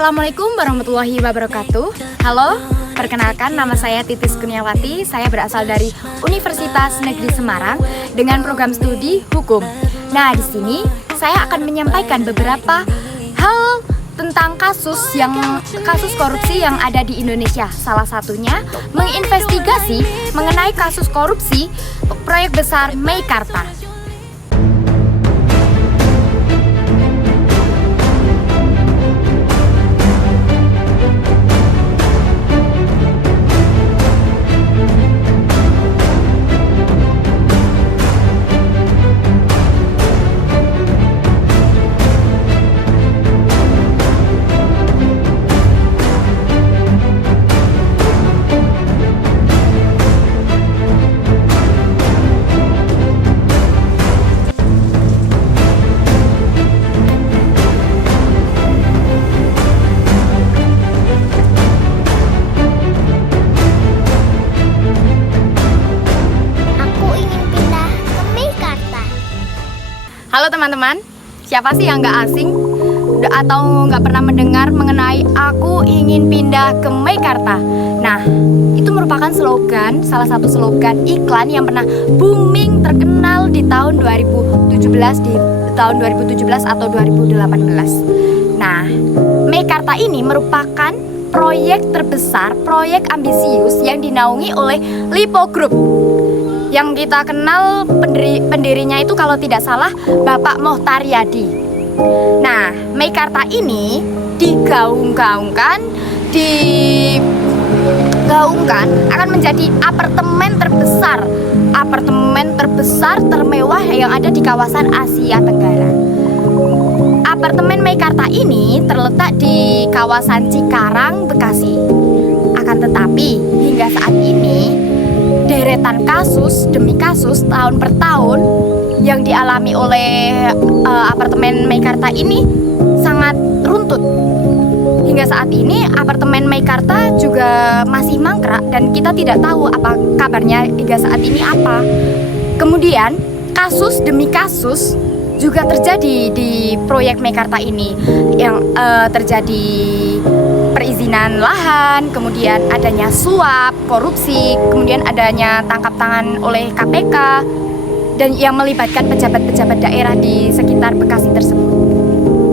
Assalamualaikum warahmatullahi wabarakatuh. Halo, perkenalkan nama saya Titis Kurniawati. Saya berasal dari Universitas Negeri Semarang dengan program studi Hukum. Nah, di sini saya akan menyampaikan beberapa hal tentang kasus korupsi yang ada di Indonesia. Salah satunya menginvestigasi mengenai kasus korupsi proyek besar Meikarta. Halo teman-teman, siapa sih yang nggak asing atau nggak pernah mendengar mengenai aku ingin pindah ke Meikarta? Nah, itu merupakan salah satu slogan iklan yang pernah booming terkenal di tahun 2017 atau 2018. Nah, Meikarta ini merupakan proyek terbesar, proyek ambisius yang dinaungi oleh Lipo Group. Yang kita kenal pendirinya itu kalau tidak salah Bapak Mohtar Yadi. Nah, Meikarta ini digaung-gaungkan akan menjadi apartemen terbesar termewah yang ada di kawasan Asia Tenggara. Apartemen Meikarta ini terletak di kawasan Cikarang, Bekasi. Akan tetapi hingga saat ini deretan kasus demi kasus tahun per tahun yang dialami oleh apartemen Meikarta ini sangat runtut. Hingga saat ini apartemen Meikarta juga masih mangkrak dan kita tidak tahu apa kabarnya hingga saat ini apa. Kemudian kasus demi kasus juga terjadi di proyek Meikarta ini yang terjadi perizinan lahan, kemudian adanya suap, korupsi, kemudian adanya tangkap tangan oleh KPK dan yang melibatkan pejabat-pejabat daerah di sekitar Bekasi tersebut.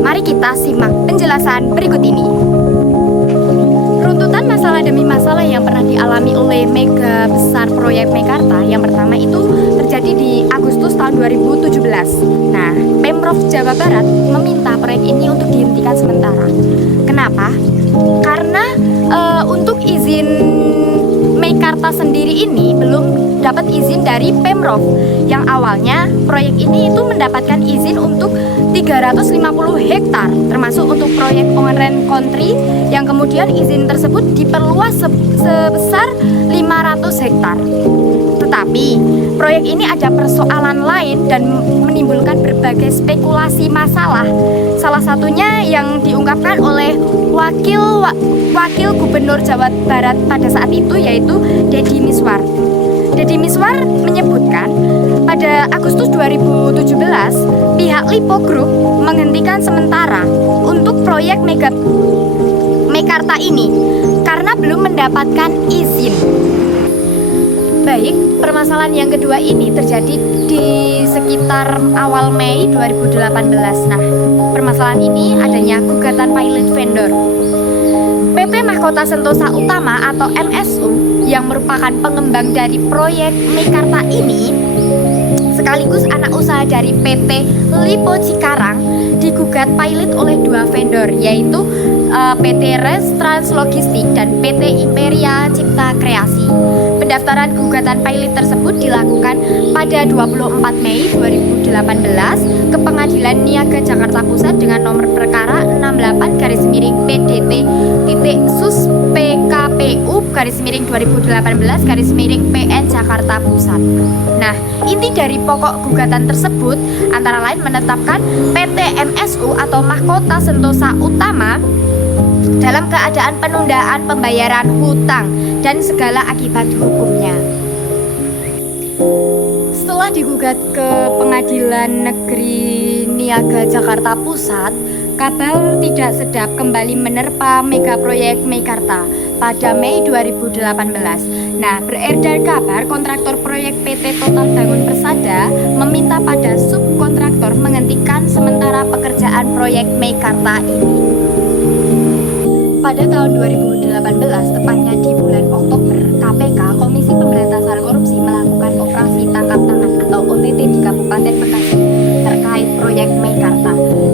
Mari kita simak penjelasan berikut ini. Runtutan masalah demi masalah yang pernah dialami oleh mega besar proyek Meikarta. Yang pertama itu terjadi di Agustus tahun 2017. Nah, Pemprov Jawa Barat meminta proyek ini untuk dihentikan sementara. Kenapa? Karena untuk izin Meikarta sendiri ini belum dapat izin dari Pemprov. Yang awalnya proyek ini itu mendapatkan izin untuk 350 hektar, termasuk untuk proyek Onren Country yang kemudian izin tersebut diperluas sebesar 500 hektar. Tetapi proyek ini ada persoalan lain dan menimbulkan berbagai spekulasi masalah. Salah satunya yang diungkapkan oleh Wakil Gubernur Jawa Barat pada saat itu, yaitu Deddy Miswar. Deddy Miswar menyebutkan pada Agustus 2017 pihak Lipo Group menghentikan sementara untuk proyek Meikarta ini karena belum mendapatkan izin. Baik, permasalahan yang kedua ini terjadi di sekitar awal Mei 2018. Nah, permasalahan ini adanya gugatan pilot vendor. PT Mahkota Sentosa Utama atau MSU yang merupakan pengembang dari proyek Meikarta ini sekaligus anak usaha dari PT Lipo Cikarang digugat pilot oleh dua vendor, yaitu PT Res Trans Logistik dan PT Imperia Cipta Kreasi. Pendaftaran gugatan pilot tersebut dilakukan pada 24 Mei 2018 ke Pengadilan Niaga Jakarta Pusat dengan nomor perkara 68-PDT-Sus-PKPU-2018-PN Jakarta Pusat. Nah, inti dari pokok gugatan tersebut antara lain menetapkan PT MSU atau Mahkota Sentosa Utama dalam keadaan penundaan pembayaran hutang dan segala akibat hukumnya. Setelah digugat ke Pengadilan Negeri Niaga Jakarta Pusat, kabar tidak sedap kembali menerpa mega proyek Meikarta pada Mei 2018. Nah, beredar kabar kontraktor proyek PT Total Bangun Persada meminta pada subkontraktor menghentikan sementara pekerjaan proyek Meikarta ini. Pada tahun 2018, tepatnya di bulan Oktober, KPK Komisi Pemberantasan Korupsi melakukan operasi tangkap tangan atau OTT di Kabupaten Bekasi terkait proyek Meikarta.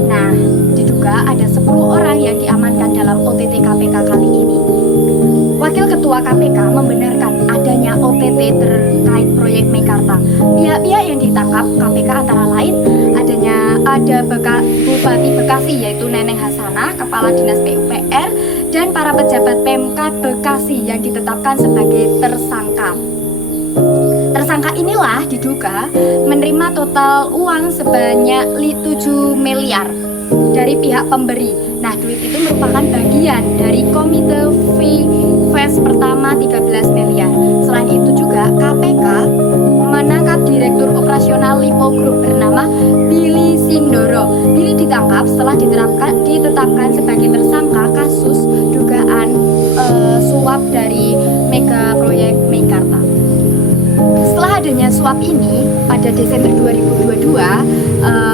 Nah, diduga ada 10 orang yang diamankan dalam OTT KPK kali ini. Wakil Ketua KPK membenarkan adanya OTT terkait proyek Meikarta. Pihak-pihak yang ditangkap KPK antara lain ada Bupati Bekasi yaitu Neneng Hasanah, Kepala Dinas PUPR, dan para pejabat Pemkab Bekasi yang ditetapkan sebagai tersangka. Tersangka inilah diduga menerima total uang sebanyak 7 miliar dari pihak pemberi. Nah, duit itu merupakan bagian dari komite fee phase pertama 13 miliar. Selain itu juga KPK menangkap Direktur Operasional Lipo Group bernama Billy Sindoro. Billy ditangkap setelah ditetapkan sebagai tersangka kasus dugaan suap dari mega proyek Meikarta. Setelah adanya suap ini, pada Desember 2022,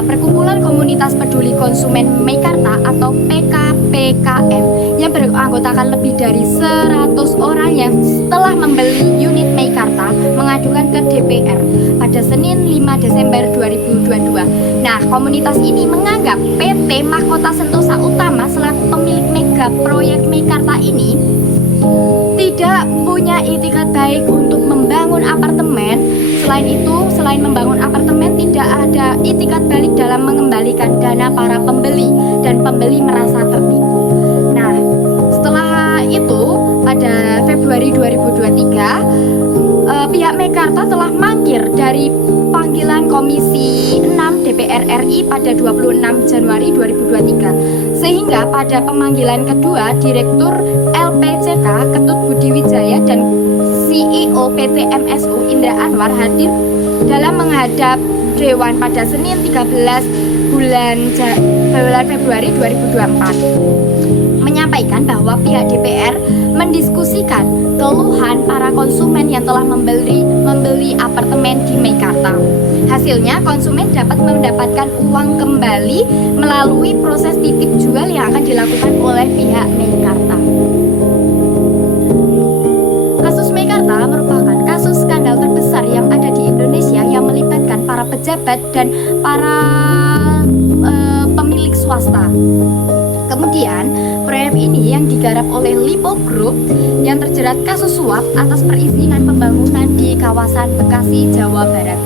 Perkumpulan Komunitas Peduli Konsumen Meikarta atau PKPKM yang beranggotakan lebih dari 100 orang yang telah membeli unit Meikarta mengadukan ke DPR pada Senin 5 Desember 2022. Nah, komunitas ini menganggap PT Mahkota Sentosa Utama selaku pemilik mega proyek Meikarta ini tidak punya itikat baik untuk membangun apartemen. Selain membangun apartemen, tidak ada itikat balik dalam mengembalikan dana para pembeli dan pembeli merasa tertipu. Nah, setelah itu pada Februari 2023 pihak Meikarta telah mangkir dari panggilan Komisi 6 DPR RI pada 26 Januari 2023, sehingga pada pemanggilan kedua Direktur LPCK Ketut Budi Wijaya dan CEO PT MSU Indra Anwar hadir dalam menghadap Dewan pada Senin 13 bulan Februari 2024, menyampaikan bahwa pihak DPR mendiskusikan keluhan para konsumen yang telah membeli apartemen di Meikarta. Hasilnya, konsumen dapat mendapatkan uang kembali melalui proses titip jual yang akan dilakukan oleh pihak Meikarta. Kasus Meikarta merupakan kasus skandal terbesar yang ada di Indonesia yang melibatkan para pejabat dan para pemilik swasta. Kemudian, proyek ini yang digarap oleh Lipo Group yang terjerat kasus suap atas perizinan pembangunan di kawasan Bekasi, Jawa Barat.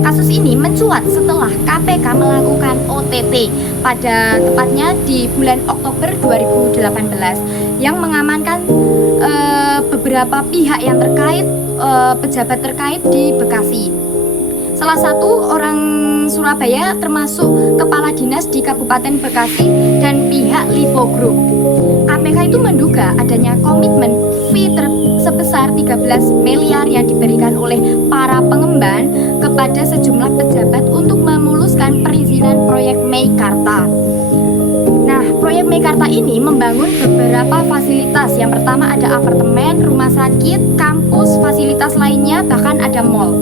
Kasus ini mencuat setelah KPK melakukan OTT pada tepatnya di bulan Oktober 2018 yang mengamankan beberapa pihak yang terkait, pejabat terkait di Bekasi. Salah satu orang Surabaya termasuk kepala dinas di Kabupaten Bekasi dan pihak Lipo Group. KPK itu menduga adanya komitmen fee sebesar 13 miliar yang diberikan oleh para pengembang kepada sejumlah pejabat untuk memuluskan perizinan proyek Meikarta. Nah, proyek Meikarta ini membangun beberapa fasilitas. Yang pertama ada apartemen, rumah sakit, kampus, fasilitas lainnya, bahkan ada mall.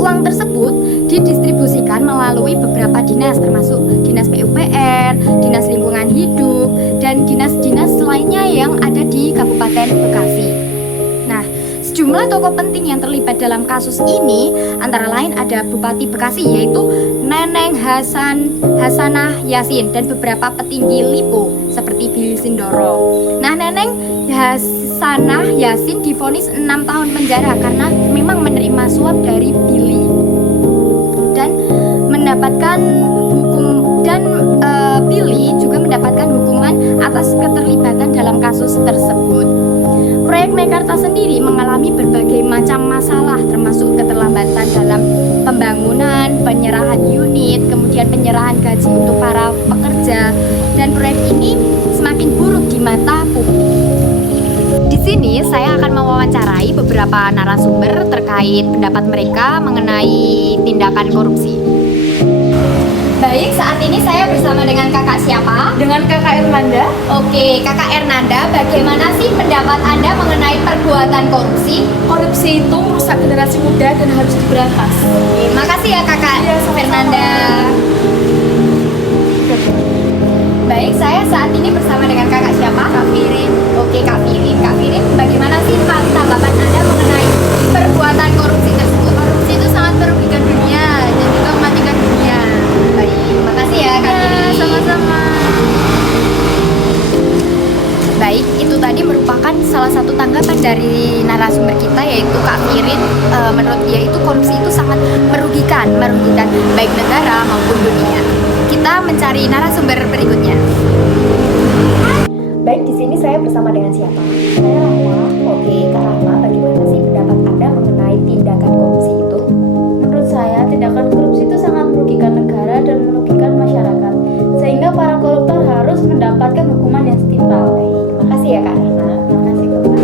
Uang tersebut didistribusikan melalui beberapa dinas termasuk Dinas PUPR, Dinas Lingkungan Hidup, dan dinas-dinas lainnya yang ada di Kabupaten Bekasi. Nah, sejumlah tokoh penting yang terlibat dalam kasus ini antara lain ada Bupati Bekasi yaitu Neneng Hasanah Yasin dan beberapa petinggi Lipo seperti Billy Sindoro. Nah, Neneng Hasanah Yasin divonis 6 tahun penjara karena memang menerima suap dari Billy dan mendapatkan Billy juga mendapatkan hukuman atas keterlibatan dalam kasus tersebut. Proyek Meikarta sendiri mengalami berbagai macam masalah termasuk keterlambatan dalam pembangunan, penyerahan unit, kemudian penyerahan gaji untuk para pekerja, dan proyek ini semakin buruk di mata publik. Di sini saya akan mewawancarai beberapa narasumber terkait pendapat mereka mengenai tindakan korupsi. Baik, saat ini saya bersama dengan kakak siapa? Dengan Kakak Ernanda. Oke, kakak Ernanda, bagaimana sih pendapat Anda mengenai perbuatan korupsi? Korupsi itu merusak generasi muda dan harus diberantas. Oke, makasih ya kakak Iya, sama-sama. Fernanda. Baik, saya saat ini bersama dengan kakak siapa? Kak Firin. Oke, Kak Firin. Kak Firin, bagaimana sih tanggapan Anda mengenai perbuatan korupsi tersebut? Korupsi itu sangat merugikan dunia dan juga mematikan dunia. Baik, makasih ya Kak Firin. Sama-sama. Baik, itu tadi merupakan salah satu tanggapan dari narasumber kita yaitu Kak Firin. Menurut dia itu korupsi itu sangat merugikan baik negara maupun dunia. Kita mencari narasumber berikutnya. Baik, di sini saya bersama dengan siapa? Saya Rahma. Oke, Kak Rahma, bagaimana sih pendapat Anda mengenai tindakan korupsi itu? Menurut saya, tindakan korupsi itu sangat merugikan negara dan merugikan masyarakat, sehingga para koruptor harus mendapatkan hukuman yang setimpal. Makasih ya Kak Rahma. Makasih, Bapak.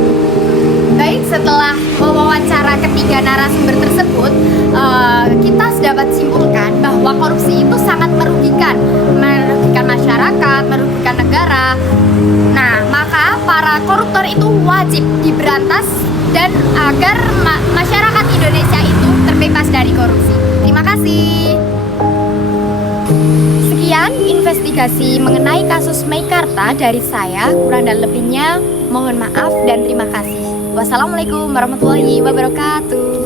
Baik, setelah wawancara ketiga narasumber tersebut, kita dapat simpulkan bahwa korupsi itu sangat merugikan masyarakat, merugikan negara. Nah, maka para koruptor itu wajib diberantas dan agar masyarakat Indonesia itu terbebas dari korupsi. Terima kasih. Sekian investigasi mengenai kasus Meikarta dari saya. Kurang dan lebihnya mohon maaf dan terima kasih. Wassalamualaikum warahmatullahi wabarakatuh.